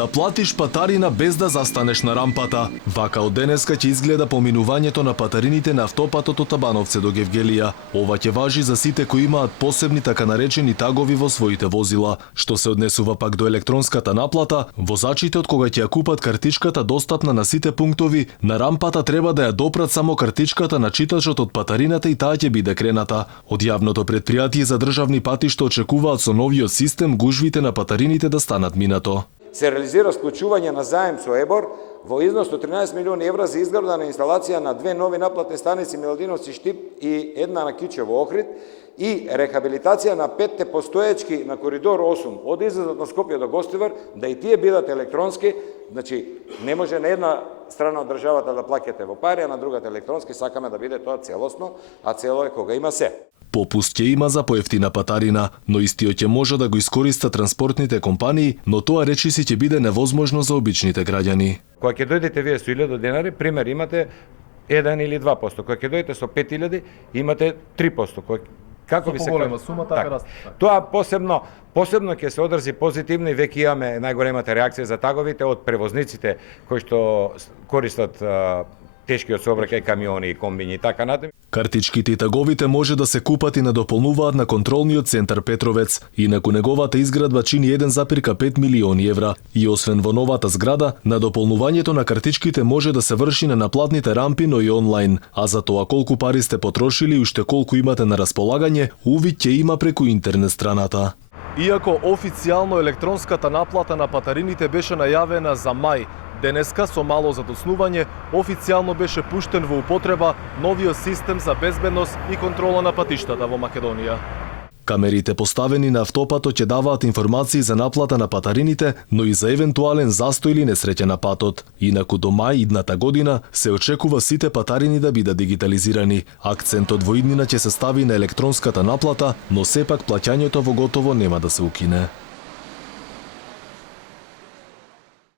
Да платиш патарина без да застанеш на рампата. Вака од денеска ќе изгледа поминувањето на патарините на автопатот од Табановце до Гевгелија. Ова ќе важи за сите кои имаат посебни така наречени тагови во своите возила. Што се однесува пак до електронската наплата, возачите од кога ќе ја купат картичката достапна на сите пунктови, на рампата треба да ја допрат само картичката на читачот од патарината и таа ќе биде крената. Од јавното предпријатие за државни патишта очекуваат со новиот систем гужвите на патарините да станат минато. Се реализира склучување на заем со ЕБОР во износ од 13 милиони евра за изградба на инсталација на 2 нови наплатни станици Миладиновци Штип и една на Кичево Охрид и рехабилитација на 5 постоечки на коридор 8 од излезот на Скопје до Гостивар, да и тие бидат електронски. Значи, не може на една страна од државата да плаќате во пари, а на другата електронски. Сакаме да биде тоа целосно, а цело е кога има се. Попуст ќе има за поевтина патарина, но истиот ќе може да го искористат транспортните компании, но тоа речиси ќе биде невозможно за обичните граѓани. Кога ќе дојдете вие со 1000 денари, пример имате 1 или 2%. Кога ќе дојдете со 5000, имате 3%. Како ви се поголема сума така расте. Тоа посебно ќе се одржи позитивно и веќе имаме најголемата реакција за таговите од превозниците кои што користат тешкиот сообраќај, камиони и комбини и така натаму. Картичките и таговите може да се купат и надополнуваат на контролниот центар Петровец. Инаку неговата изградба чини 1,5 милиони евра. И освен во новата зграда, надополнувањето на картичките може да се врши на наплатните рампи, но и онлайн. А за тоа колку пари сте потрошили и уште колку имате на располагање, увид ќе има преку интернет страната. Иако официјално електронската наплата на патарините беше најавена за мај, денеска со мало задоснување официјално беше пуштен во употреба новиот систем за безбедност и контрола на патиштата во Македонија. Камерите поставени на автопатот ќе даваат информации за наплата на патарините, но и за евентуален застој или несреќа на патот. Инаку до мај идната година се очекува сите патарини да бидат дигитализирани. Акцентот во иднина ќе се стави на електронската наплата, но сепак плаќањето во готово нема да се укине.